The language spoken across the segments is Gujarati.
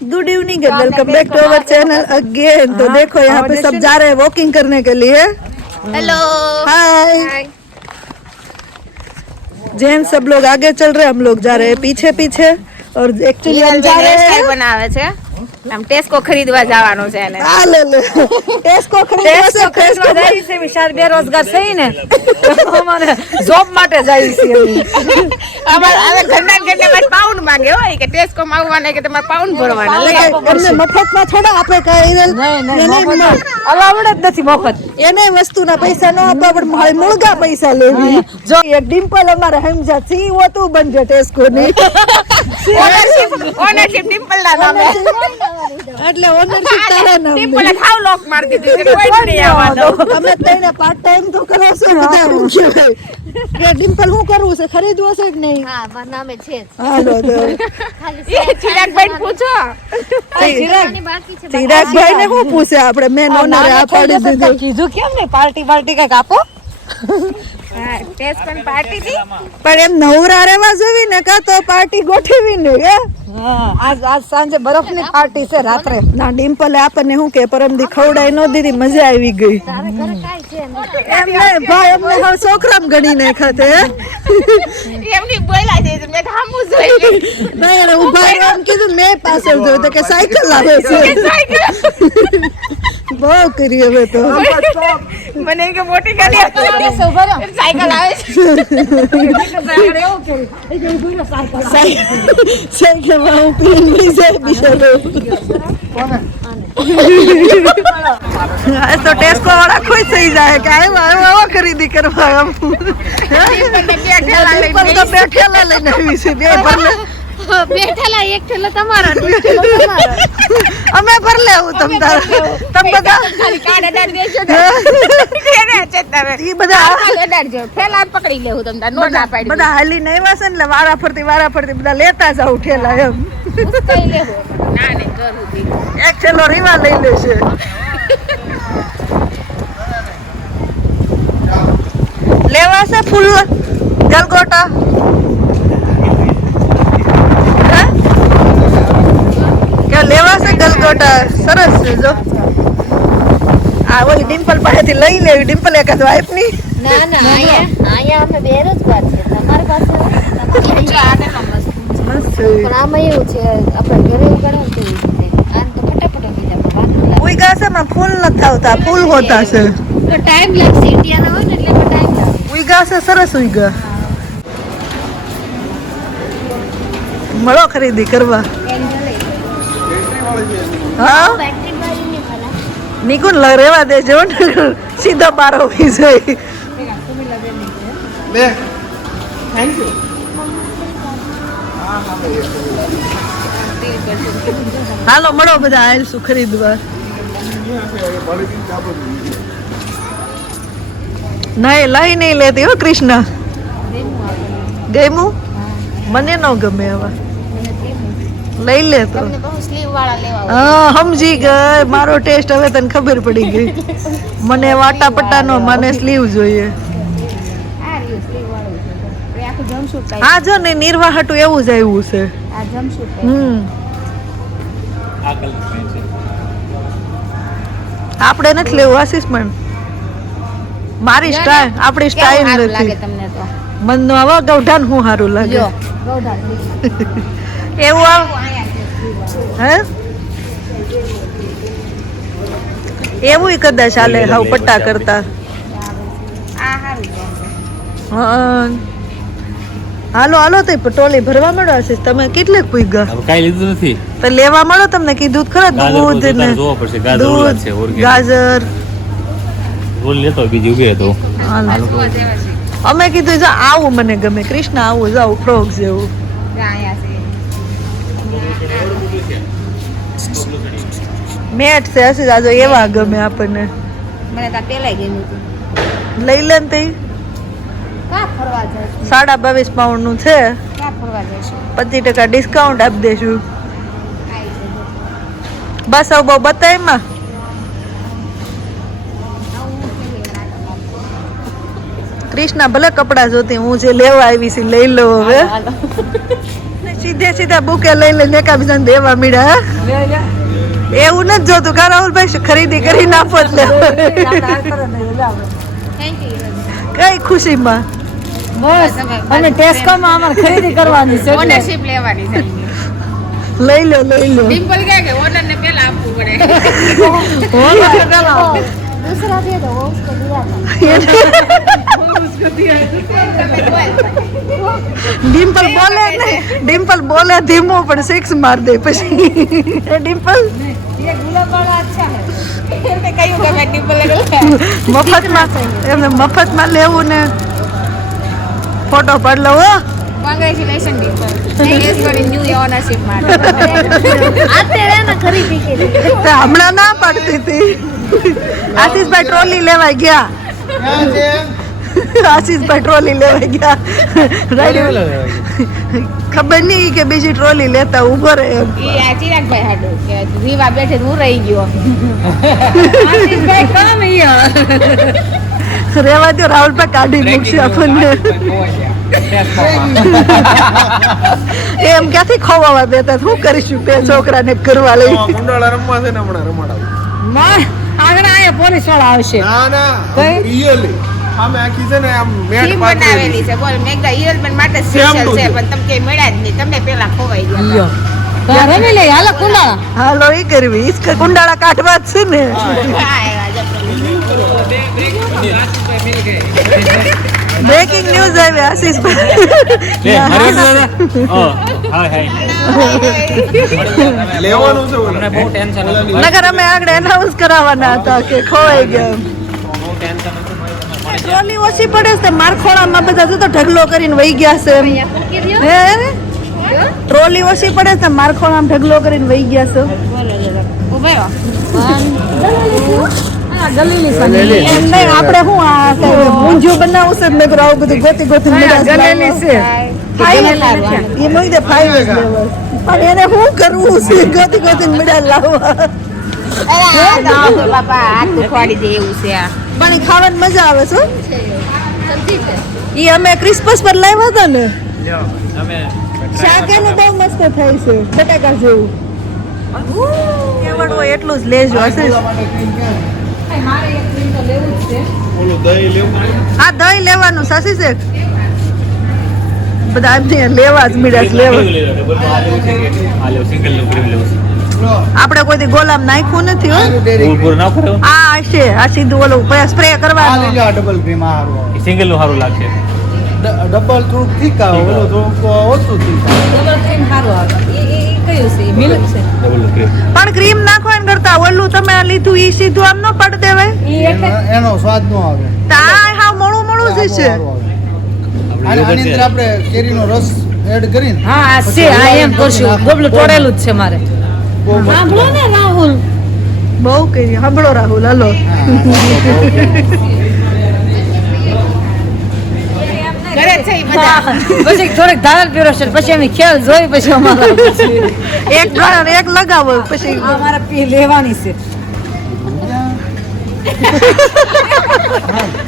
Good evening and welcome back to our channel again. तो देखो यहाँ पे सब जा रहे हैं वॉकिंग करने के लिए। Hello hi. जेंट्स सब लोग आगे चल रहे हैं, हम लोग जा रहे हैं पीछे पीछे। और एक्चुअली हम जा रहे हैं बनावे છે આમ ટેસ્કો ખરીદવા જવાનું છે એને આ લે લે ટેસ્કો ખરીદવા જાય છે વિશાળ બેરોજગાર છે ને અમારે જોબ માટે જાય છે અમાર હવે ઘરના માં પાઉન્ડ માંગે હોય કે ટેસ્કો માં આવવાને કે તમારે પાઉન્ડ ભરવાના એમને મફતમાં થોડા આપણે કઈ અલાવડ જ નથી મફત એને વસ્તુના પૈસા ન આપવા પણ મૂળગા પૈસા લેવી। જો એક ડિમ્પલ અમારે સમજા સીઓ તું બનજે ટેસ્કો ની ઓનરશિપ ડિમ્પલ ના નામે એટલે ઓનરશિપ તારા નામે ડિમ્પલ ખાવ લોક માર દીધી કે કોઈ નહીં આવવાનો અમે તઈને પાર્ટ ટાઈમ તો કરો છો બધા હું કે ડિમ્પલ હું કરવું છે ખરીદવું છે કે નહીં? હા મારા નામે છે હાલો તો એ ચિરાગભાઈ પૂછો ચિરાગભાઈ ને શું પૂછે આપણે મેન ઓનરે આ પાડી દીધું કીધું કેમ ને પાર્ટી કઈક આપો હા ટેસ્ટ પણ પાર્ટી થી પણ એમ નવરા રહેવા જોવી ને કા તો પાર્ટી ગોઠવી ને કે આજ સાંજે બરફ ની પાર્ટી છે રાત્રે ના ડિમ્પલે આપણને શું કે પરમદી ખવડાઈ ન દીધી મજા આવી ગઈ એમને ભાઈ અમને હવે છોકરામ ગણી નાખ્યા તે એમની બોલા દે તો મેં ખામું જોઈ નહીં એને ઉભા રહેવાનું કીધું મેં પાછળ જોયું તો કે સાયકલ લાવે છે બહુ કરી હવે તો મને કે મોટી ગાડી સાયકલ આવે સાયકલ માં હું પીલી જાય બિચારો તો ટેસ્કો વાળા ખુશ થઈ જાય કે આવા ખરીદી કરવા આમ બે ઠેલા લઈને આવી છે બે ભરલે બેઠેલા એક ઠેલો તમારો અમે ભર લેવું તમ બધા ખાલી કાઢે દાડ દેજો તેને ચેતાવે ઈ બધા દાડ જો ઠેલા પકડી લેવું તમ તાર નો ના પાડી બધા હાલી નહીં વાસે ને એટલે વારા ફરતી બધા લેતા જાવ ઠેલા એમ કઈ લેવું ના ને જરૂર એક ઠેલો રીવા લઈ લેશે લેવા છે ફૂલ ગલગોટા કે લેવા છે ગલગોટા સરસ છે જો આ ઓલી ડિમ્પલ પાસેથી લઈ લેવી ડિમ્પલ એકાદ વાઇફ ની ના ના અહીંયા અમે બેરોજગાર છે તમારી પાસે પણ આમાં એવું છે આપણે ઘરે ઉગાડવાનું કેવી રીતે આમ તો ફટાફટ ઉગી ઉઈગા છે માં ફૂલ નથી આવતા ફૂલ હોતા છે તો ટાઈમ લાગશે ઇન્ડિયાના હોય ને એટલે ટાઈમ લાગે ઉઈગા છે સરસ ઉઈગા મળો ખરીદી કરવા હા બેટરી વાળી ને ભલા નિકુન રેવા દેજો સીધા બાર હોવી જોઈએ હાલો મળો બધા આવીશું ખરીદવા નહીં લઈ નહીં લેતી હો કૃષ્ણ ગેમું મને ન ગમે હવે લઈ લે તો બહુ સ્લીવ વાળા લેવા હા સમજી ગઈ મારો ટેસ્ટ હવે તને ખબર પડી ગઈ મને વાટા પટ્ટાનો મને સ્લીવ જોઈએ આ રહ્યું સ્લીવ વાળું છે એ આખું જમશૂટ ટાઈપ હા જો ને નિર્વાહટું એવું જ આવ્યું છે આ જમશૂટ ટાઈપ આપણે નથી લેવું આશીષ પણ મારી સ્ટાઈલ આપણી સ્ટાઈલ સારું લાગે નથી તમને તો મન નો આવા ગૌઢાન હું સારું લાગે જો ગૌઢા એવું આવ હે એવું કદાચ ચાલે હાવ પટ્ટા કરતા આ હારું છે હા હાલો હાલો તો પટોલી ભરવા મળો આશીષ તમે કેટલે પૂગ્યા કાઈ લીધું નથી તો લેવા મળો તમને કીધું ખરા દૂધ ને જોવા પડશે ગાજર ઓલા છે ઓર્ગેનિક ગાજર બોલ લેતો બીજું ઉગે તો અમે કીધું જો આવું મને ગમે કૃષ્ણ આવું જાવ ફ્રોક જેવું આયા છે મેટ છે હશે આજો એવા ગમે આપણને મને તો પેલાય ગયું હતું લઈ લે ને તે કા ફરવા જઈશું 22.5 પાઉન્ડ નું છે કા ફરવા જઈશું 25% ડિસ્કાઉન્ટ આપી દેશું આઈ છે બસ હવે બહુ બતાય માં કૃષ્ણા ભલે કપડા જોતી હું જે લેવા આવી છે લઈ લો હવે સીધે સીધા બુકે લઈ લઈને એકાબીજાને દેવા મળ્યા એવું નથી જોતું કા રાહુલભાઈ ખરીદી કરી નાખો એટલે કઈ ખુશીમાં બસ અમે ટેસ્કોમાં અમારે ખરીદી કરવાની છે એટલે. ઓનરશિપ લેવાની છે લઈ લો ડિમ્પલ કહે કે ઓનર ને પેલા આપવું પડે दूसरा दे दो वो उसको दिया था ડિમ્પલ બોલે ધીમો પણ સિક્સ માર દે પછી ડિમ્પલ ये गुलाब वाला अच्छा है એમને કહ્યું કે મેં ડિમ્પલ મફતમાં લેવું ને ફોટો પાડ લો હો congratulation Dimple thanks for new ownership માટે आते रहे ना खरीदी के लिए તે હમણાં ના પાડતી હતી આશીષભાઈ ટ્રોલી લેવા ગયા આશીષભાઈ ટ્રોલી લેવા ગયા ખબર નહીં કે બીજી ટ્રોલી લેતા ઉભો રહે એમ ઈ આ ચિરાગભાઈ હાડું કે રીવા બેઠે હું રહી ગયો આશીષભાઈ કામ યાર રેવા દો રાહુલભાઈ કાઢી મૂકશે આપણને એમ ક્યાંથી ખોવાવા દેતા શું કરીશું બે છોકરાને કરવા લઈ કુંડાળા રમવા છે ને હમણાં રમાડાવું માં આગળ આયા પોલીસ વાળા આવશે ના કઈ? રિયલી આમે આખી છે ને આમ મેટ ટીમ પાથરેલી બનાવેલી છે બોલ મેગા હિરલમેન માટે સ્પેશિયલ છે પણ તમને કઈ મળ્યા જ નહીં તમને પેલા ખોવાઈ ગયા હતા. રમી લે હાલો કુંડાળા હાલો ઈ કરવી ઈસકે કુંડાળા કાઢવા જ છે ને બ્રેકિંગ ન્યૂઝ આવી આશીષભાઈ લેવાનું છે ઓલા. નગર અમે આગળ એનાઉન્સ કરાવવાના હતા કે ખોવાઈ ગયા ટ્રોલી ઓછી પડે છે મારખોળામાં બધા જો તો ઢગલો કરીને વહી ગયા છે એમ. હે ટ્રોલી ઓછી પડે છે મારખોળામાં ઢગલો કરીને વહી ગયા છે ઉભા ગલીલી એમ નહીં આપણે શું આ કઈ ઊંધિયું બનાવવું છે ને મેં કીધું આવું બધું ગોતી ગોતી ગલેલી છે એ મોઈ ફાઈવ જ લેવલ પણ એને શું કરવું છે ગોતી ગોતી મીડા લાવવા બાપા હાથ ઉખવાડી દે એવું છે આ પણ ઈ ખાવાની મજા આવે છે ઈ અમે ક્રિસ્મસ પર લાવ્યા હતા ને શાક એનું બહુ મસ્ત થાય છે બટાકા જેવું કેવડ હોય એટલું જ લેજો હશે મારે એક ક્રીમ તો લેવું જ છે ઓલું દહીં લેવું આ દહીં લેવાનું સાસી છે બધા એમને લેવા જ મીડા જ લેવા આપણે કોઈ ગોલામ નાખ્યું નથી હો આ છે આ સીધું ઓલું સ્પ્રે કરવાનું ડબલ ક્રીમ આ હારું સિંગલ નું સારું લાગશે ડબલ થોડુંક ઠીક આવે ઓલું થોડુંક ઓછું ઠીક આવે ડબલ ક્રીમ સારું આવે એ કયું છે મિલ્ક છે પણ ક્રીમ નાખવા કરતા ઓલું તમે આ લીધું ઈ સીધું આમ ન પડ દેવાય એ એટલે એનો સ્વાદ નો આવે તા હાવ મોળું મોળું જ છે આની અંદર આપણે કેરીનો રસ એડ કરીને હા આ છે આ એમ કરશું ગોબલું તોડેલું જ છે મારે સાંભળો ને રાહુલ બહુ કરી સાંભળો રાહુલ હલો ઘરે જ છે ઈ બધા પછી થોડીક ધાર પીરસશે પછી અમે ખેલ જોઈ પછી અમારા એક લગાવો પછી અમારે પી લેવાની છે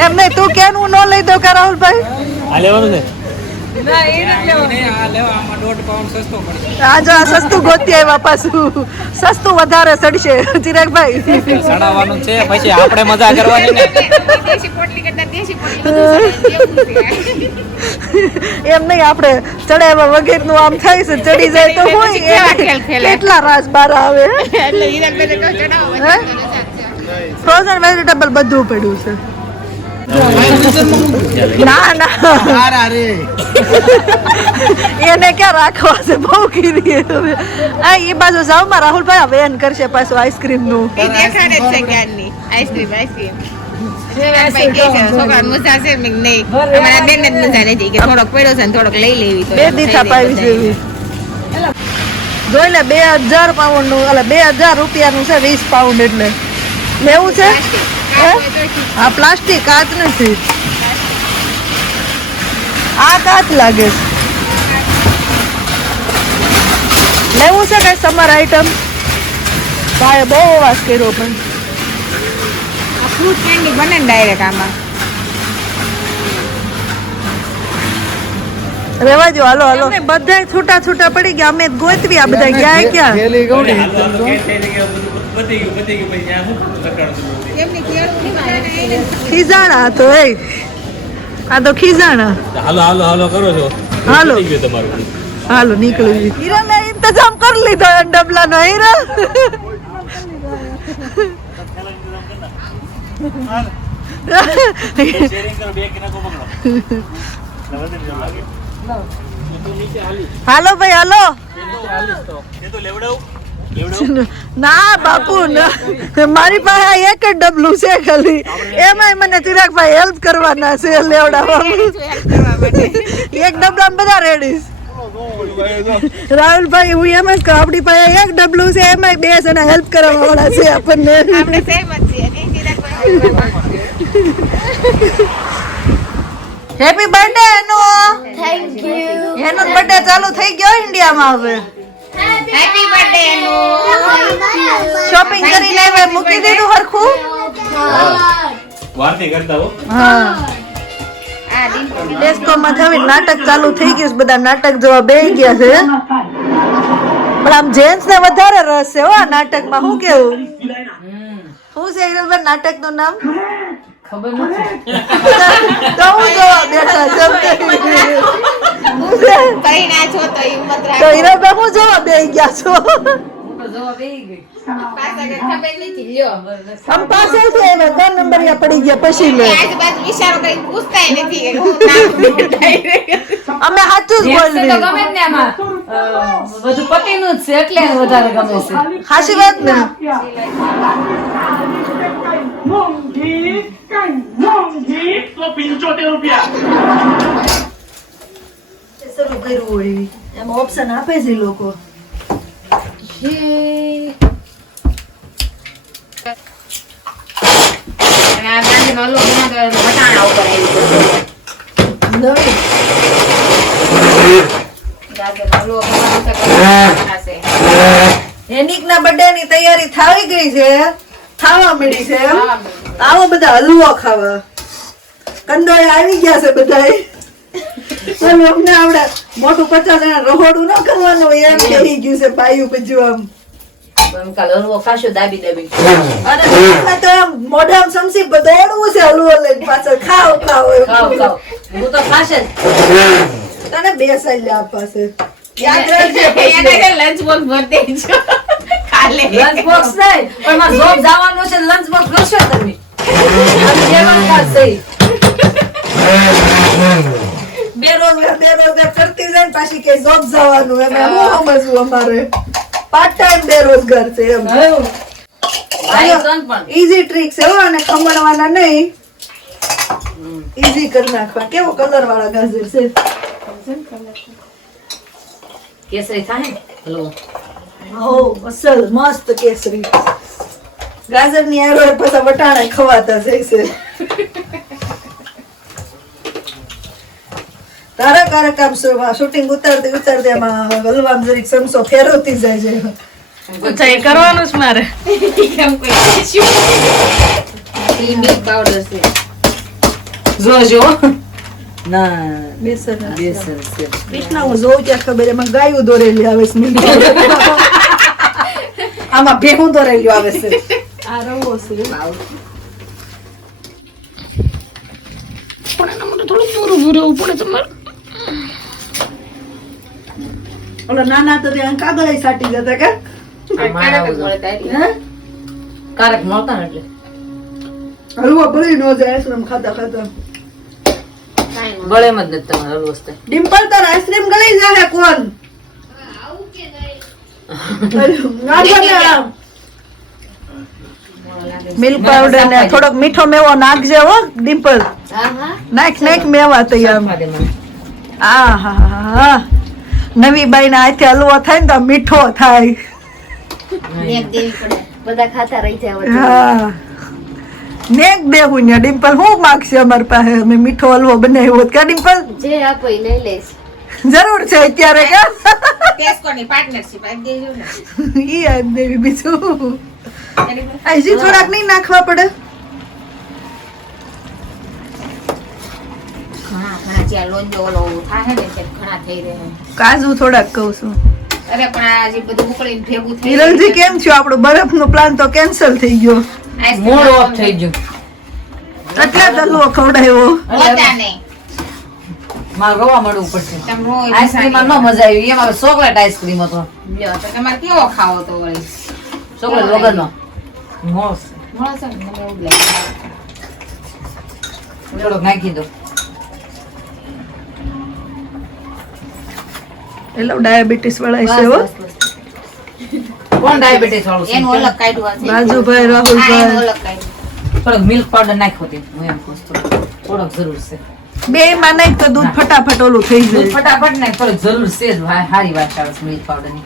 એમ નહીં તું કેનું ન લઈ દો કે રાહુલભાઈ આ લેવાનું છે આ જો આ સસ્તું ગોતી આવ્યા પાછું સસ્તું વધારે સડશે ચિરાગભાઈ ચડાવવાનું છે પછી આપણે મજા કરવાની ને દેશી પોટલી કરતા દેશી પોટલી બધું એવું છે એમ નહીં આપણે ચડાવ્યા વગેરેનું આમ થાય છે ચડી જાય તો પછી કેવા ખેલ હોય ખેલે? કેટલા રાસ બાર આવે એટલે હિરલબેને કહ્યું ચડાવો ફ્રોઝન વેજીટેબલ બધું પડ્યું છે ના ના સારા રે એને ક્યાં રાખવા છે બહુ કીધી હવે આ એ બાજુ જાવ માં રાહુલભાઈ વેન કરશે પાછું આઈસ્ક્રીમ નું એ દેખાડે જ છે ક્યારની આઈસ્ક્રીમ ભાઈ કે છે છોકરાને મજા છે મેં કીધું નહીં અમારા બેન જ મજા નથી કે થોડોક પડ્યો છે ને થોડોક લઈ લેવી તો બે દીઠા પાવી જેવી જોઈ લે 2000 પાઉન્ડ નું એટલે 2000 રૂપિયાનું છે 20 પાઉન્ડ એટલે લેવું છે હે? આ પ્લાસ્ટિક કાચ નથી આ કાચ લાગે છે લેવું છે કઈ સમર આઈટમ ભાઈ બહુ અવાજ કર્યો પણ ફ્રૂટ કેન્ડી બને ને ડાયરેક્ટ આમાં રેવા જો હાલો હાલો બધા છૂટા છૂટા પડી ગયા અમે ગોતવી આ બધા ગયા ક્યાં થેલી ગૌડી એમની કેળું નહીં મારે. ખીજાણા તો એ આ તો ખીજાણા હાલો હાલો હાલો કરો છો હાલો. થઈ ગયું તમારું હાલો નીકળી હીરા ને ઇંતજામ કરી લીધો એ ડબલા નો હીરા હાલો ભાઈ હાલો ના બાપુ ના મારી પાસે એક જ ડબલું છે ખાલી એમાંય મને ચિરાગભાઈ હેલ્પ કરવાના છે લેવડાવવામાં એક ડબલામાં બધા રેડીશ રાહુલભાઈ હું એમ જ કહું આપણી પાસે એક ડબલું છે એમાંય 2 જણા હેલ્પ કરવા વાળા છે આપણને આપણે સહેમત છીએ નહીં ચિરાગભાઈ? હેપી બર્થડે એનો થેન્ક યુ એનો બર્થડે ચાલુ થઈ ગયો ઇન્ડિયામાં હવે હેપી બર્થડે એનું. શોપિંગ કરી લેવે મૂકી દીધું હરખું વારથી કરતા હો હા આ ડિમ્પલ. ડેસ્કોમાં જવી નાટક ચાલુ થઈ ગયું છે બધા નાટક જોવા બેસી ગયા છે પણ આમ જેન્ટ્સ ને વધારે રસ છે હો આ નાટકમાં શું કેવું શું છે હિરલબેન નાટક નું નામ ખબર નથી તો હું જોવા બેઠા છે શું છે? કઈ ના છો તો હિંમત તો રાખો. હિરલબેન હું જોવા બેસી ગયા છો હું તો જોવા બેહી ગઈ પાછા કે ખબર નથી લ્યો. આમ પાછળથી આવ્યા 3 નંબરિયા પડી ગયા પછી લે આજુબાજુ વિચારો કઈ પૂછતાય નથી કે હું નામ direct. અમે સાચું જ Gents ને તો બોલવી ગમે જ ને આમાં બધું પતિનું જ છે એટલે એને વધારે ગમે છે હાચી વાત ને શરૂ કર્યું હોય એમાં ઓપ્શન આપે છે ઈ લોકો અને આ ગાંધીનો હલવો બનાવતો એટલે વટાણા ઉપર આવી ગયો. ગાજરનો હલવો બનાવતો તો વટાણા છે. એનિકના બર્થડે ની તૈયારી થાવી ગઈ છે ખાવા મળી છે આવો બધા હલવો ખાવા કંદોય આવી ગયા છે બધાય ચાલો અમને આવડે મોટું 50 જણા રહોડું ન કરવાનું હોય એમ કહી ગયું છે પાયું બધું આમ કાલ હલવો ખાશો દાબી દાબી અને આ તો આમ મોઢામાં સમસી દોડવું છે હલવો લઈને પાછળ ખાવ ખાવ ખાવ ખાવ હું તો ખાશે જ તને બે સાઈડ આપવા છે યાદ રાખજે એને પછી. કે લંચ બોક્સ ભરી દેજો. કાલે લંચ બોક્સ નહીં પણ મારે જોબ જવાનું છે લંચ બોક્સ કરશો તમે આમ જેવાનું કાલ સહી બેરોજગાર કરતી જાય ને પાછી કઈ જોબ જવાનું એમ હું સમજવું અમારે પાર્ટ ટાઈમ બેરોજગાર છે એમ પણ ઈઝી ટ્રીક છે હો અને ખમણવાના નહીં ઈઝી કરી નાખવા કેવો કલર વાળા ગાજર છે કેસરી થાય ને હલવો હો અસલ મસ્ત કેસરી ગાજર ની આરો પાછા વટાણા ખવાતા જઈશે તારા કારક આમ શૂટિંગ ઉતારતી એમાં હલવામાં જરીક સમસો ફેરવતી જાય છે કરવાનું જ મારે કેમ કોઈ issue? એ milk powder છે. જોજો ના બેસન બેસન છે કૃષ્ણ હું જોઉં ત્યાં ખબર એમાં ગાયું દોરેલી આવે છે આમાં ભેહું દોરેલું આવે છે આ રવો છે ઓલા નાના તો ત્યાં કાગળ સાટી જતા કે કારક જ મળતા એટલે. હે કારક મળતા ને એટલે હલવો ભરી નો જાય આઈસ્ક્રીમ ખાતા ખાતા કાંઈ ન. બળેમ જ નથી તમારે હલવો થાય ડિમ્પલ તાર આઈસ્ક્રીમ ગળી જાય કોણ મિલ્ક પાવડર ને થોડોક મીઠો મેવો નાખજે હો ડિમ્પલ નાખ નાખ મેવા તૈયાર આ હા નવી બાઈ ના હાથે હલવો થાય ને તો મીઠો થાય નેક દેવી પડે બધા ખાતા રહી જાય વચ્ચે. હા નેક દેવું ને ડિમ્પલ હું માગશે અમારી પાસે અમે મીઠો હલવો બનાવ્યો હોત કા ડિમ્પલ જે આપો એ લઈ લઈશ જરૂર છે અત્યારે કે ટેસ્કોની partnership આપી દેજો ને. ઈ આપ દેવી બીજું બરાબર? હજી થોડાક નહીં નાખવા પડે ઘણા ઘણા જ્યાં લોંજો ઓલો થાય ને તે ઘણા થઈ રહે કાજુ થોડાક કહું છું. અરે પણ આ જે બધું ઉકળીને ભેગું થઈ હિરલજી કેમ છો? આપણો બરફનો પ્લાન તો કેન્સલ થઈ ગયો. મૂડ ઓફ થઈ ગયું. એટલે જ હલવો ખવડાવ્યો. હોતા નહીં મારે રોવા મળવું પડશે. તમે રોય આઈસ્ક્રીમમાં ન મજા આવી. એમાં ચોકલેટ આઈસ્ક્રીમ હતો. લ્યો તો તમારે કેવો ખાવો તો વળી ચોકલેટ વગરનો. મોસ. મળો છે ને મને એવું જ લાગે થોડોક નાખી દો. એટલે ડાયાબિટીસ વાળા છે હો. કોણ ડાયાબિટીસ વાળું છે? એનું અલગ કાઢ્યું હશે રાજુભાઈ, એનું રાહુલભાઈ અલગ કાઢ્યું થોડોક મિલ્ક પાવડર નાખ્યો તે. હું એમ પૂછતો થોડોક જરૂર છે. બે માં નાખ તો દૂધ ફટાફટ ઓલું થઈ દૂધ જાય. ફટાફટ નાખ. થોડીક જરૂર છે જ. હારી વાત આવે છે મિલ્ક પાવડરની.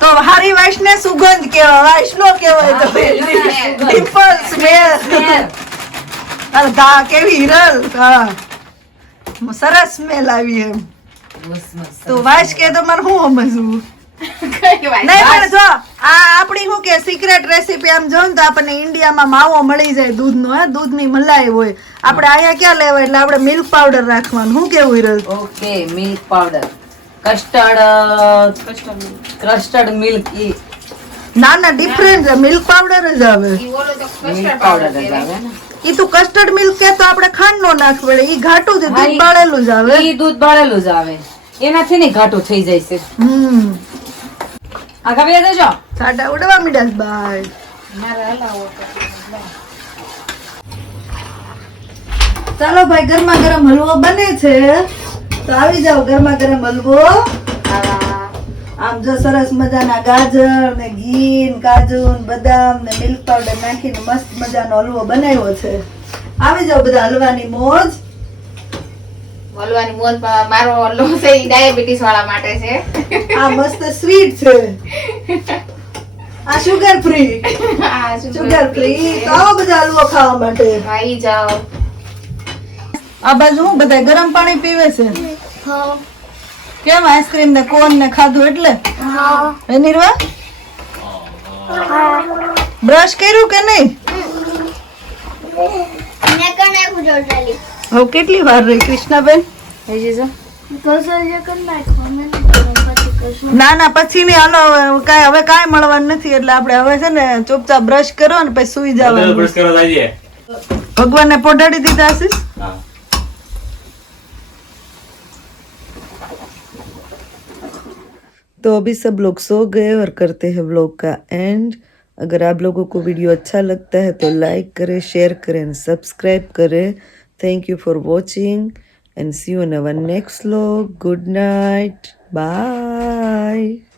તો હારી વાઈસ ને સુગંધ કેવાય, વાઈસ નો કેવાય. તો ડિમ્પલ સ્મેલ. અરે ગા કેવી હિરલ. હા સરસ સ્મેલ આવી એમ. બસ મસ્ત. તો વાઈસ કે તો મને શું સમજવું. કઈ વાત નહીં પણ જો આ આપણી શું કે સિક્રેટ રેસીપી આમ જો ને તો આપણને ઇન્ડિયામાં માવો મળી જાય દૂધનો. હે દૂધની મલાઈ હોય. આપણે અહીંયા ક્યાં લેવાય એટલે આપણે મિલ્ક પાવડર રાખવાનું. શું કેવું Hiral? Okay milk powder. Custard milk ના ના ડિફરન્ટ છે. મિલ્ક પાવડર જ આવે. ઈ ઓલો તો મિલ્ક કસ્ટર્ડ પાવડર પાવડર જ આવે ને. ઈ તું કસ્ટર્ડ મિલ્ક કે તો આપણે ખાંડ નો નાખવું પડે. ઈ ઘાટું છે, હા, દૂધ બાળેલું જ આવે. ઈ દૂધ બાળેલું જ આવે. એનાથી ને ઘાટું થઈ જાય છે. આ કવિયા દેજો. સાડા ઉડવા મીડા છે બાય. મારે હલાવો તો ચાલો ભાઈ, ગરમા ગરમ હલવો બને છે તો આવી જાઓ. ગરમા ગરમ હલવો આમ જો સરસ મજાના ગાજર ને ઘી ને કાજુ ને બદામ ને મિલ્ક પાવડર નાખીને મસ્ત મજાનો હલવો બનાવ્યો છે. આવી જાઓ બધા હલવાની મોજ. હલવાની મોજ મારો હલવો છે ઈ ડાયાબિટીસ વાળા માટે છે આ મસ્ત સ્વીટ છે. આ શુગર ફ્રી. આ શુગર ફ્રી. તો આવો બધા હલવો ખાવા માટે. આવી જાઓ આ બાજુ હું બધા ગરમ પાણી પીવે છે. કેમ આઈસ્ક્રીમ ને કોન ને ખાધું એટલે? હે નિર્વા? બ્રશ કર્યું કે નહીં? હવે કેટલી વાર રહી કૃષ્ણાબેન? ના ના પછી નહીં. હાલો હવે કાંઈ મળવાનું નથી એટલે આપણે હવે છે ને ચૂપચાપ બ્રશ કરો ને પછી સુઈ જવાનું. બ્રશ કરવા જઈએ. ભગવાનને પોઢાડી દીધા આશીષ? હા. तो अभी सब लोग सो गए और करते हैं व्लॉग का एंड. अगर आप लोगों को वीडियो अच्छा लगता है तो लाइक करें, शेयर करें, सब्सक्राइब करें. Thank you for watching and see you in our next vlog. Good night. Bye.